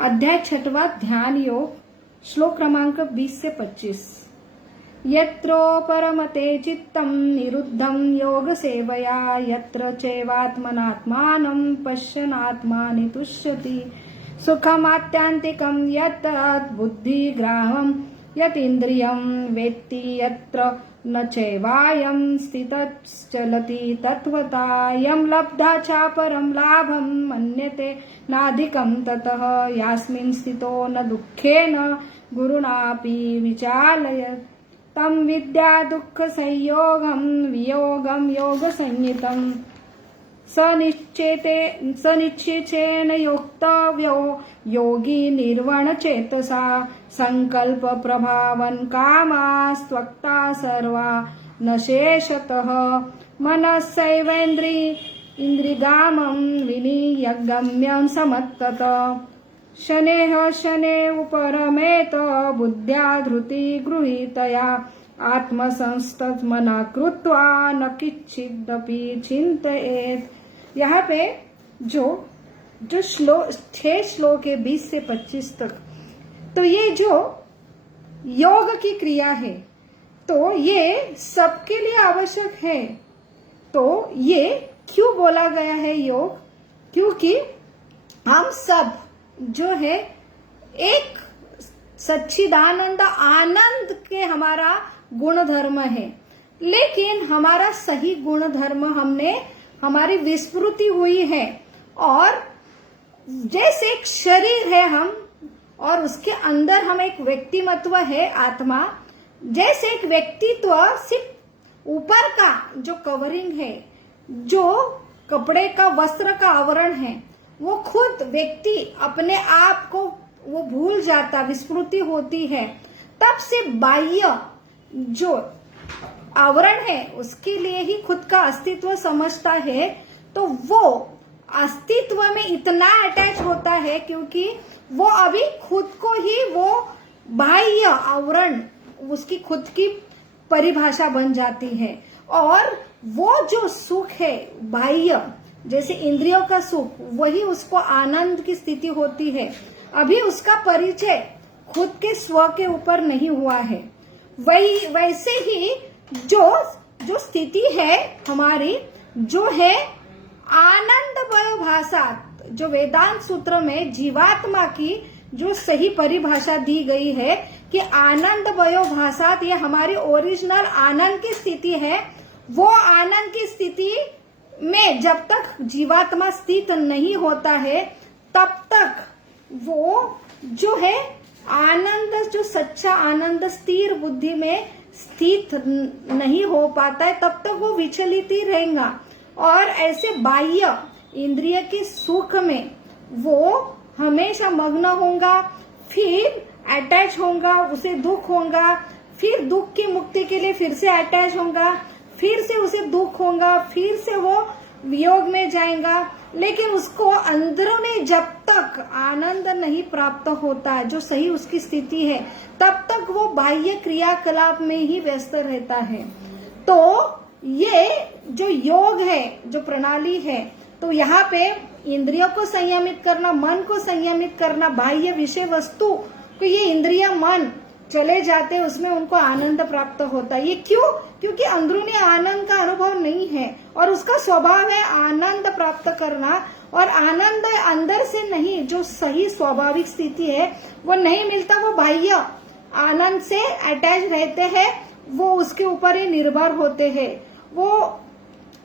अध्याय 6वां ध्यान योग, श्लोक क्रमांक 20 से 25। यत्रोपरमते चित्तं निरुद्धं योग सेवया यत्र चैवात्मनात्मानं पश्यन्नात्मानि तुष्यति सुखमात्यन्तिकं यत् बुद्धिग्राह्यं यतीन्द्रियं वेत्ति यत्र न चैवायं स्थितश्चलति तत्त्वता यं लब्धा चापरं लाभं मन्यते नाधिकं ततः यास्मिन् स्थितो न दुःखेन गुरुणापि विचालयत् तं विद्या दुःख संयोगं वियोगं योग संहितं सनिश्चेतेन योक्तव्यो योगी निर्वण चेतसा संकल्प प्रभावन कामास्त्वक्ता सर्वा न शेषतः मनस्सैवेन्द्रियगामं विनियगम्यं समत्तत शनेः शनेः उपरमेत बुद्ध्या धृति गृहीतया आत्मसंस्तमना कृत्वा न किंचिदपि चिंतयेत्। यहाँ पे जो 6 श्लोक है 20 से 25 तक, तो ये जो योग की क्रिया है तो ये सबके लिए आवश्यक है। तो ये क्यों बोला गया है योग? क्योंकि हम सब जो है एक सच्चिदानंद आनंद के हमारा गुण धर्म है, लेकिन हमारा सही गुण धर्म हमारी विस्मृति हुई है। और जैसे एक शरीर है हम, और उसके अंदर हम एक व्यक्तिमत्व है आत्मा। जैसे एक व्यक्तित्व सिर्फ ऊपर का जो कवरिंग है, जो कपड़े का वस्त्र का आवरण है, वो खुद व्यक्ति अपने आप को वो भूल जाता, विस्मृति होती है। तब से बाह्य जो आवरण है उसके लिए ही खुद का अस्तित्व समझता है, तो वो अस्तित्व में इतना अटैच होता है क्योंकि वो अभी खुद को ही वो बाह्य आवरण उसकी खुद की परिभाषा बन जाती है। और वो जो सुख है बाह्य, जैसे इंद्रियों का सुख, वही उसको आनंद की स्थिति होती है। अभी उसका परिचय खुद के स्व के ऊपर नहीं हुआ है। वैसे ही जो स्थिति है हमारी, जो है आनंद वयोभाषा, जो वेदांत सूत्र में जीवात्मा की जो सही परिभाषा दी गई है कि आनंद वयोभाषा, ये हमारी ओरिजिनल आनंद की स्थिति है। वो आनंद की स्थिति में जब तक जीवात्मा स्थित नहीं होता है, तब तक वो जो है आनंद, जो सच्चा आनंद स्थिर बुद्धि में स्थित नहीं हो पाता है, तब तक वो विचलित ही रहेगा। और ऐसे बाह्य इंद्रिय के सुख में वो हमेशा मग्न होगा, फिर अटैच होगा, उसे दुख होगा, फिर दुख की मुक्ति के लिए फिर से अटैच होगा, फिर से उसे दुख होगा, फिर से वो वियोग में जाएगा। लेकिन उसको अंदरूनी जब तक आनंद नहीं प्राप्त होता है, जो सही उसकी स्थिति है, तब तक वो बाह्य क्रियाकलाप में ही व्यस्त रहता है। तो ये जो योग है, जो प्रणाली है, तो यहाँ पे इंद्रियों को संयमित करना, मन को संयमित करना, बाह्य विषय वस्तु को ये इंद्रिय मन चले जाते, उसमें उनको आनंद प्राप्त होता है। ये क्यों? क्योंकि अंदरूनी आनंद का अनुभव नहीं है और उसका स्वभाव है आनंद प्राप्त करना। और आनंद अंदर से नहीं, जो सही स्वाभाविक स्थिति है वो नहीं मिलता, वो बाह्य आनंद से अटैच रहते हैं, वो उसके ऊपर ही निर्भर होते हैं। वो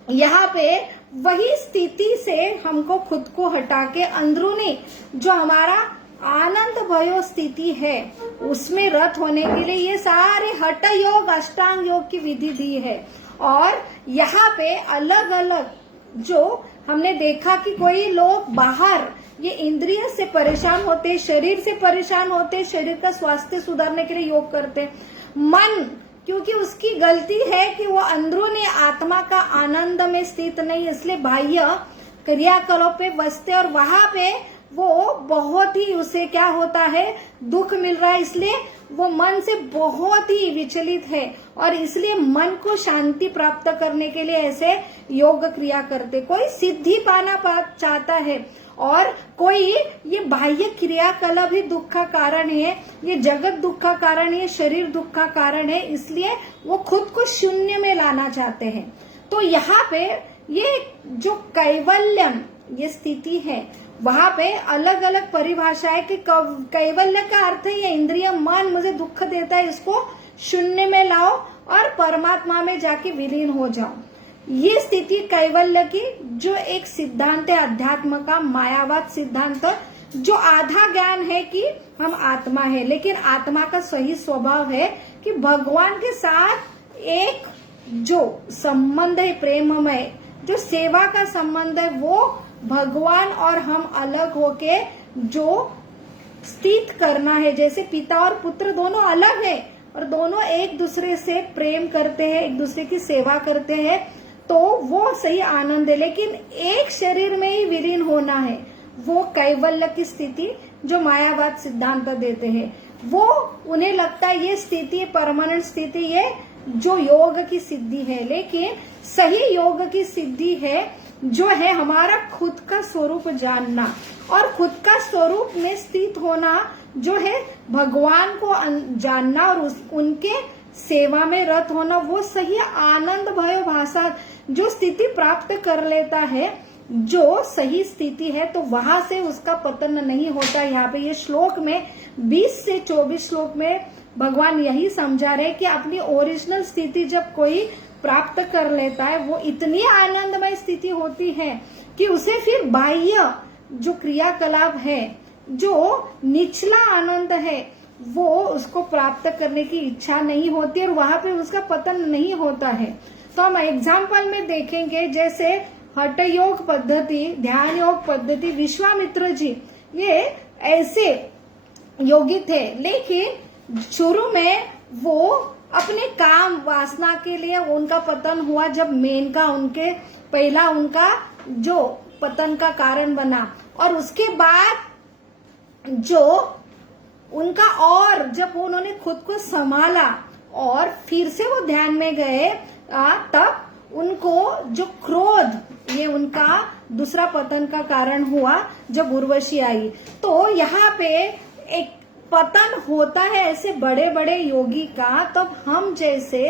यहाँ पे वही स्थिति से हमको खुद को हटा के अंदरूनी जो हमारा आनंद भयो स्थिति है उसमें रत होने के लिए ये सारे हठ योग, अष्टांग योग की विधि दी है। और यहाँ पे अलग अलग जो हमने देखा कि कोई लोग बाहर ये इंद्रिय से परेशान होते, शरीर से परेशान होते, शरीर का स्वास्थ्य सुधारने के लिए योग करते। मन, क्योंकि उसकी गलती है कि वो अंदरूनी आत्मा का आनंद में स्थित नहीं, इसलिए बाह्य क्रियाकलाप पे बसते और वहां पे वो बहुत ही, उसे क्या होता है, दुख मिल रहा है, इसलिए वो मन से बहुत ही विचलित है। और इसलिए मन को शांति प्राप्त करने के लिए ऐसे योग क्रिया करते। कोई सिद्धि पाना चाहता है और कोई ये बाह्य क्रियाकलाप ही दुख का कारण है, ये जगत दुख का कारण है, शरीर दुख का कारण है, इसलिए वो खुद को शून्य में लाना चाहते हैं। तो यहाँ पे ये जो कैवल्यम ये स्थिति है, वहां पे अलग अलग परिभाषा है कि कैवल्य का अर्थ है ये इंद्रिय मन मुझे दुख देता है, इसको शून्य में लाओ और परमात्मा में जाके विलीन हो जाओ। ये स्थिति कैवल्य की जो एक सिद्धांत है अध्यात्म का, मायावाद सिद्धांत, जो आधा ज्ञान है कि हम आत्मा है, लेकिन आत्मा का सही स्वभाव है कि भगवान के साथ एक जो संबंध है प्रेममय, जो सेवा का संबंध है, वो भगवान और हम अलग होके जो स्थित करना है। जैसे पिता और पुत्र दोनों अलग है और दोनों एक दूसरे से प्रेम करते हैं, एक दूसरे की सेवा करते हैं, तो वो सही आनंद है। लेकिन एक शरीर में ही विलीन होना है, वो कैवल्य की स्थिति जो मायावाद सिद्धांत देते हैं। वो उन्हें लगता है ये स्थिति परमानेंट स्थिति, ये जो योग की सिद्धि है। लेकिन सही योग की सिद्धि है जो है हमारा खुद का स्वरूप जानना, और खुद का स्वरूप में स्थित होना जो है भगवान को जानना और उनके सेवा में रत होना, वो सही आनंद भय भाषा जो स्थिति प्राप्त कर लेता है, जो सही स्थिति है, तो वहां से उसका पतन नहीं होता। यहाँ पे ये श्लोक में 20 से 24 श्लोक में भगवान यही समझा रहे कि अपनी ओरिजिनल स्थिति जब कोई प्राप्त कर लेता है, वो इतनी आनंदमय स्थिति होती है कि उसे फिर बाह्य जो क्रियाकलाप है, जो निचला आनंद है, वो उसको प्राप्त करने की इच्छा नहीं होती और वहां पे उसका पतन नहीं होता है। तो हम एग्जाम्पल में देखेंगे, जैसे हठ योग पद्धति, ध्यान योग पद्धति, विश्वामित्र जी ये ऐसे योगी थे, लेकिन शुरू में वो अपने काम वासना के लिए उनका पतन हुआ। जब मेनका उनके पहला उनका जो पतन का कारण बना, और उसके बाद जो उनका, और जब उन्होंने खुद को संभाला और फिर से वो ध्यान में गए, तब उनको जो क्रोध, ये उनका दूसरा पतन का कारण हुआ जब उर्वशी आई। तो यहाँ पे एक पतन होता है ऐसे बड़े बड़े योगी का, तब हम जैसे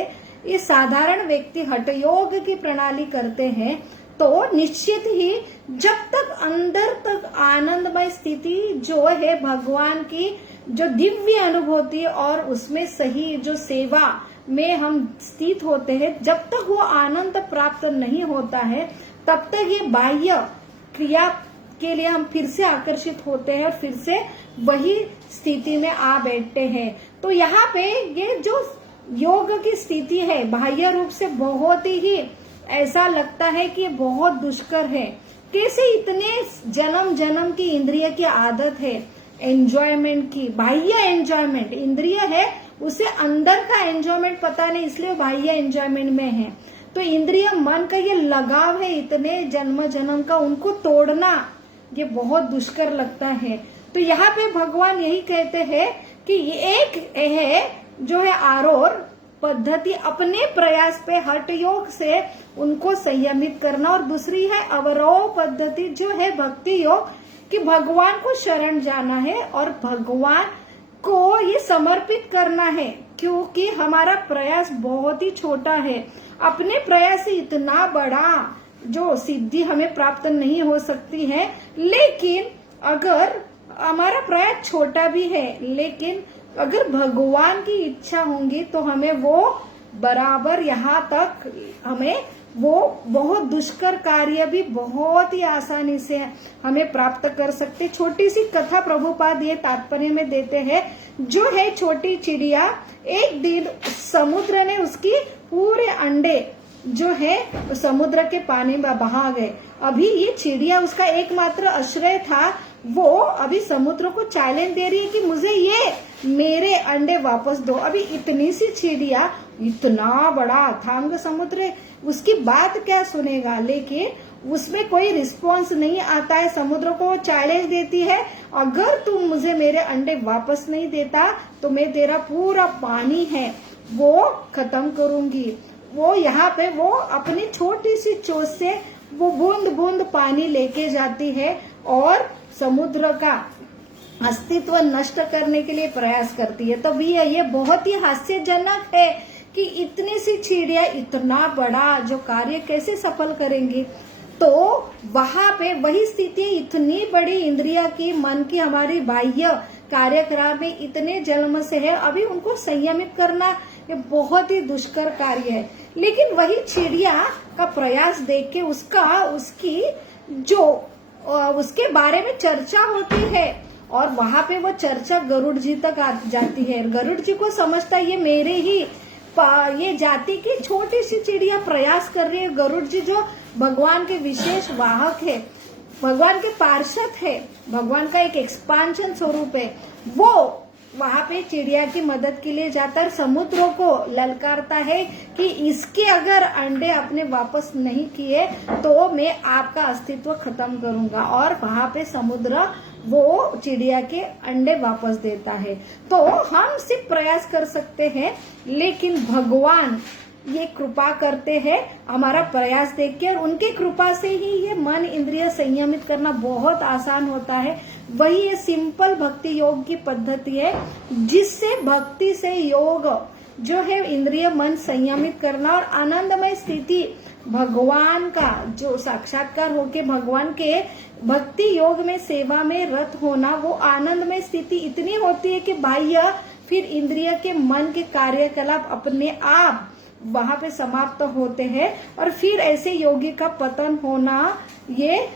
ये साधारण व्यक्ति हठ योग की प्रणाली करते हैं, तो निश्चित ही जब तक अंदर तक आनंदमय स्थिति जो है भगवान की जो दिव्य अनुभूति और उसमें सही जो सेवा में हम स्थित होते हैं, जब तक वो आनंद प्राप्त नहीं होता है, तब तक ये बाह्य क्रिया के लिए हम फिर से आकर्षित होते हैं और फिर से वही स्थिति में आ बैठते हैं। तो यहाँ पे ये जो योग की स्थिति है बाह्य रूप से बहुत ही ऐसा लगता है कि बहुत दुष्कर है। कैसे इतने जन्म जन्म की इंद्रिय की आदत है एंजॉयमेंट की, बाह्य एंजॉयमेंट, इंद्रिय है उसे अंदर का एंजॉयमेंट पता नहीं, इसलिए बाह्य एंजॉयमेंट में है। तो इंद्रिय मन का ये लगाव है इतने जन्म जन्म का, उनको तोड़ना ये बहुत दुष्कर लगता है। तो यहाँ पे भगवान यही कहते हैं कि एक है जो है आरोह पद्धति, अपने प्रयास पे हठ योग से उनको संयमित करना, और दूसरी है अवरोह पद्धति जो है भक्ति योग, कि भगवान को शरण जाना है और भगवान को ये समर्पित करना है, क्योंकि हमारा प्रयास बहुत ही छोटा है। अपने प्रयास से इतना बड़ा जो सिद्धि हमें प्राप्त नहीं हो सकती है, लेकिन अगर हमारा प्रयास छोटा भी है, लेकिन अगर भगवान की इच्छा होंगी तो हमें वो बराबर यहाँ तक हमें वो बहुत दुष्कर कार्य भी बहुत ही आसानी से हमें प्राप्त कर सकते। छोटी सी कथा प्रभुपाद ये तात्पर्य में देते हैं, जो है छोटी चिड़िया, एक दिन समुद्र ने उसकी पूरे अंडे जो है समुद्र के पानी में बहा गए। अभी ये चिड़िया उसका एकमात्र आश्रय था, वो अभी समुद्र को चैलेंज दे रही है कि मुझे ये मेरे अंडे वापस दो। अभी इतनी सी चिड़िया, इतना बड़ा अथांग समुद्र, उसकी बात क्या सुनेगा, लेकिन उसमें कोई रिस्पॉन्स नहीं आता है। समुद्र को चैलेंज देती है, अगर तुम मुझे मेरे अंडे वापस नहीं देता तो मैं तेरा पूरा पानी है वो खत्म करूंगी। वो यहाँ पे वो अपनी छोटी सी चोंच से वो बूंद बूंद पानी लेके जाती है और समुद्र का अस्तित्व नष्ट करने के लिए प्रयास करती है। तो भी ये बहुत ही हास्यजनक है कि इतनी सी चिड़िया इतना बड़ा जो कार्य कैसे सफल करेंगे। तो वहां पे वही स्थिति, इतनी बड़ी इंद्रिया की, मन की, हमारी बाह्य कार्यक्रम में इतने जन्म से है, अभी उनको संयमित करना ये बहुत ही दुष्कर कार्य है। लेकिन वही चिड़िया का प्रयास देख के उसके बारे में चर्चा होती है और वहां पे वो चर्चा गरुड़ जी तक आ जाती है। गरुड़ जी को समझता है ये मेरे ही ये जाति की छोटी सी चिड़िया प्रयास कर रही है। गरुड़ जी जो भगवान के विशेष वाहक है, भगवान के पार्षद है, भगवान का एक एक्सपांशन स्वरूप है, वो वहां पे चिड़िया की मदद के लिए जाता है, समुद्र को ललकारता है कि इसके अगर अंडे आपने वापस नहीं किए तो मैं आपका अस्तित्व खत्म करूंगा। और वहां पे समुद्र वो चिड़िया के अंडे वापस देता है। तो हम सिर्फ प्रयास कर सकते हैं, लेकिन भगवान ये कृपा करते हैं हमारा प्रयास देख के, और उनकी कृपा से ही ये मन इंद्रिय संयमित करना बहुत आसान होता है। वही ये सिंपल भक्ति योग की पद्धति है जिससे भक्ति से योग जो है इंद्रिय मन संयमित करना और आनंदमय स्थिति भगवान का जो साक्षात्कार होके भगवान के भक्ति योग में सेवा में रत होना, वो आनंदमय स्थिति इतनी होती है कि बाह्य फिर इंद्रिय के मन के कार्यकलाप अपने आप वहां पे समाप्त होते हैं। और फिर ऐसे योगी का पतन होना, ये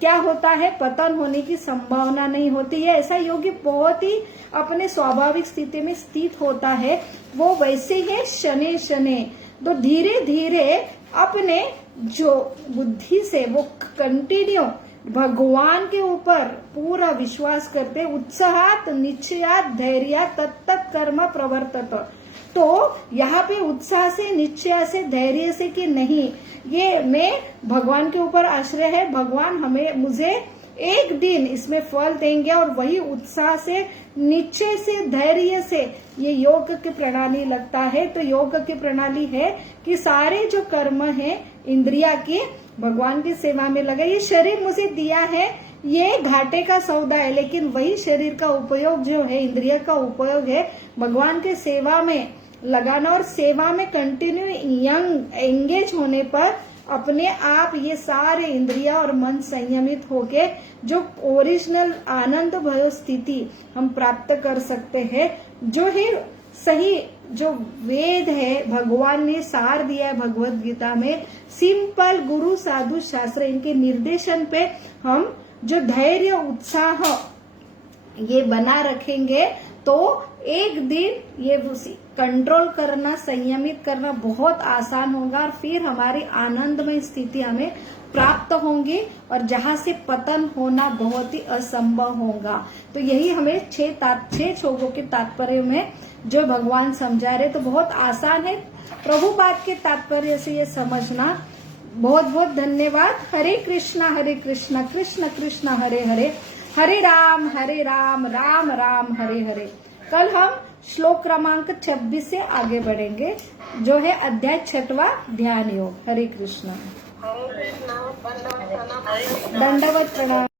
क्या होता है, पतन होने की संभावना नहीं होती है। ऐसा योगी बहुत ही अपने स्वाभाविक स्थिति में स्थित होता है। वो वैसे ही शनि शनि तो धीरे धीरे अपने जो बुद्धि से वो कंटिन्यू भगवान के ऊपर पूरा विश्वास करते, उत्साहात निश्चयात धैर्य तत्त कर्म प्रवर्तत। तो यहाँ पे उत्साह से, निश्चय से, धैर्य से कि नहीं, ये मैं भगवान के ऊपर आश्रय है, भगवान मुझे एक दिन इसमें फल देंगे, और वही उत्साह से, निश्चय से, धैर्य से ये योग की प्रणाली लगता है। तो योग की प्रणाली है कि सारे जो कर्म है इंद्रिया के भगवान की सेवा में लगा। ये शरीर मुझे दिया है, ये घाटे का सौदा है, लेकिन वही शरीर का उपयोग जो है, इंद्रिय का उपयोग है भगवान के सेवा में लगाना, और सेवा में कंटिन्यू एंगेज होने पर अपने आप ये सारे इंद्रिया और मन संयमित होके जो ओरिजिनल आनंद भय स्थिति हम प्राप्त कर सकते हैं। जो है सही, जो वेद है भगवान ने सार दिया है भगवत गीता में, सिंपल गुरु साधु शास्त्र इनके निर्देशन पे हम जो धैर्य उत्साह ये बना रखेंगे तो एक दिन ये कंट्रोल करना, संयमित करना बहुत आसान होगा, और फिर हमारी आनंदमय स्थिति हमें प्राप्त होंगी और जहां से पतन होना बहुत ही असंभव होगा। तो यही हमें छह छोगों के तात्पर्य में जो भगवान समझा रहे, तो बहुत आसान है प्रभुपाद के तात्पर्य से ये समझना। बहुत बहुत धन्यवाद। हरे कृष्णा कृष्ण कृष्ण हरे हरे, हरे राम राम राम हरे हरे। कल हम श्लोक क्रमांक 26 से आगे बढ़ेंगे, जो है अध्याय 6वां ध्यान योग। हरे कृष्णा। दंडवत प्रणाम।